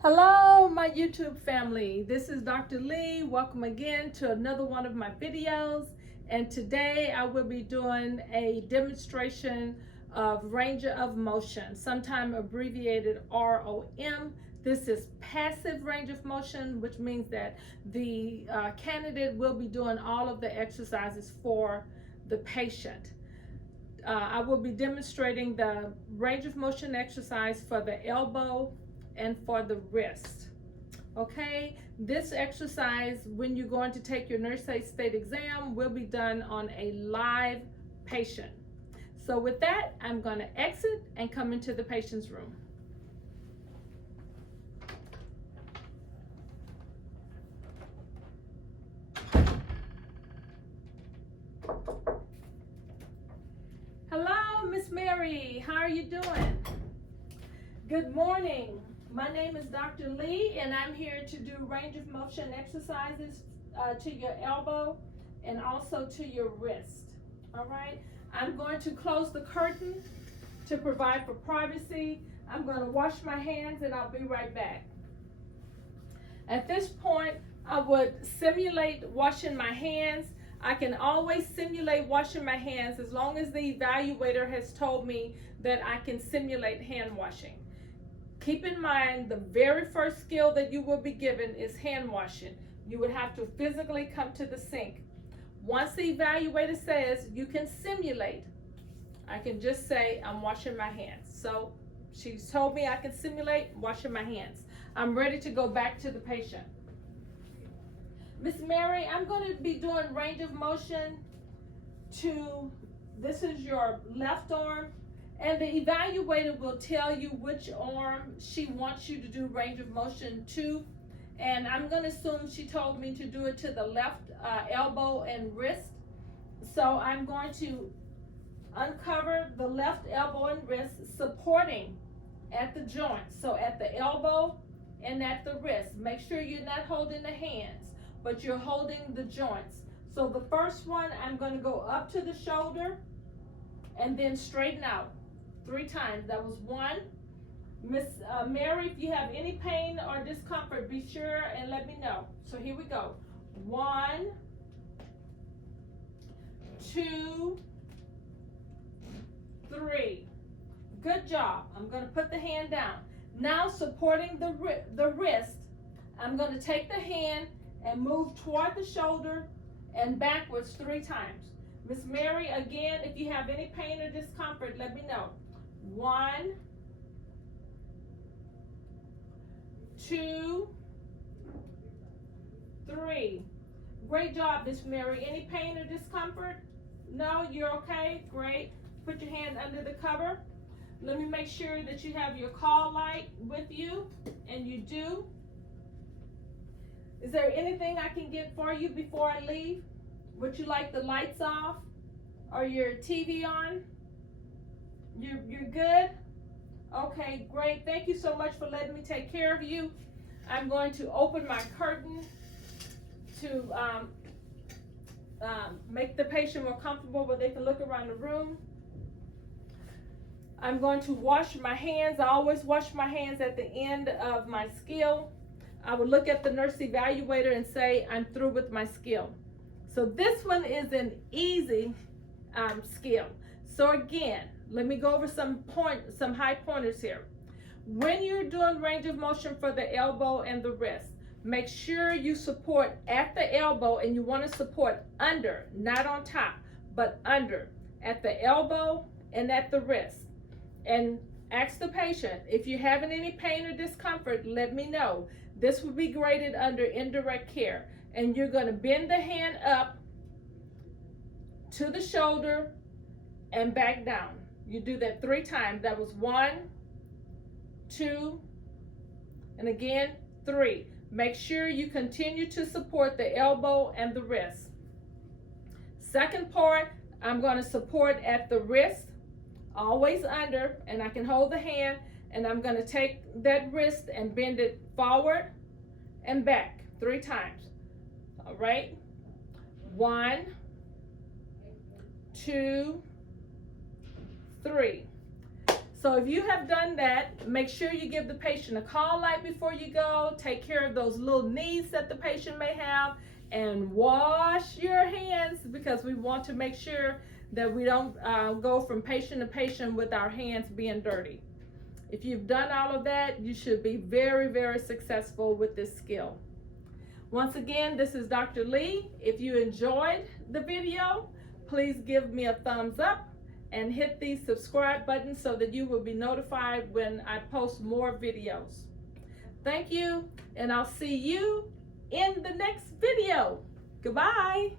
Hello, my YouTube family. This is Dr. Lee. Welcome again to another one of my videos. And today I will be doing a demonstration of range of motion, sometimes abbreviated ROM. This is passive range of motion, which means that the candidate will be doing all of the exercises for the patient. I will be demonstrating the range of motion exercise for the elbow and for the wrist. Okay, this exercise, when you're going to take your nurse aide state exam, will be done on a live patient. So with that, I'm going to exit and come into the patient's room. Hello, Miss Mary. How are you doing? Good morning. My name is Dr. Lee, and I'm here to do range of motion exercises to your elbow and also to your wrist. All right. I'm going to close the curtain to provide for privacy. I'm going to wash my hands and I'll be right back. At this point, I would simulate washing my hands. I can always simulate washing my hands as long as the evaluator has told me that I can simulate hand washing. Keep in mind, the very first skill that you will be given is hand washing. You would have to physically come to the sink. Once the evaluator says you can simulate, I can just say I'm washing my hands. So she's told me I can simulate washing my hands. I'm ready to go back to the patient. Miss Mary, I'm going to be doing range of motion to, this is your left arm, and the evaluator will tell you which arm she wants you to do range of motion to. And I'm going to assume she told me to do it to the left elbow and wrist. So I'm going to uncover the left elbow and wrist, supporting at the joint. So at the elbow and at the wrist. Make sure you're not holding the hands, but you're holding the joints. So the first one, I'm going to go up to the shoulder and then straighten out 3 times. That was 1. Miss Mary, if you have any pain or discomfort, be sure and let me know. So here we go. 1, 2, 3. Good job. I'm going to put the hand down. Now, supporting the wrist, I'm going to take the hand and move toward the shoulder and backwards 3 times. Miss Mary, again, if you have any pain or discomfort, let me know. 1, 2, 3. Great job, Miss Mary. Any pain or discomfort? No, you're okay? Great. Put your hand under the cover. Let me make sure that you have your call light with you, and you do. Is there anything I can get for you before I leave? Would you like the lights off or your TV on? You're good? Okay, great. Thank you so much for letting me take care of you. I'm going to open my curtain to make the patient more comfortable where they can look around the room. I'm going to wash my hands. I always wash my hands at the end of my skill. I would look at the nurse evaluator and say, I'm through with my skill. So this one is an easy skill. So again, let me go over some high pointers here. When you're doing range of motion for the elbow and the wrist, make sure you support at the elbow, and you want to support under, not on top, but under, at the elbow and at the wrist. And ask the patient, if you're having any pain or discomfort, let me know. This will be graded under indirect care. And you're going to bend the hand up to the shoulder and back down. You do that 3 times. That was 1, 2, and again 3. Make sure you continue to support the elbow and the wrist. Second part, I'm going to support at the wrist, always under, and I can hold the hand, and I'm going to take that wrist and bend it forward and back 3 times. All right, 1, 2, 3. So if you have done that, make sure you give the patient a call light before you go. Take care of those little needs that the patient may have, and wash your hands, because we want to make sure that we don't go from patient to patient with our hands being dirty. If you've done all of that, you should be very, very successful with this skill. Once again, this is Dr. Lee. If you enjoyed the video, please give me a thumbs up and hit the subscribe button so that you will be notified when I post more videos. Thank you, and I'll see you in the next video. Goodbye.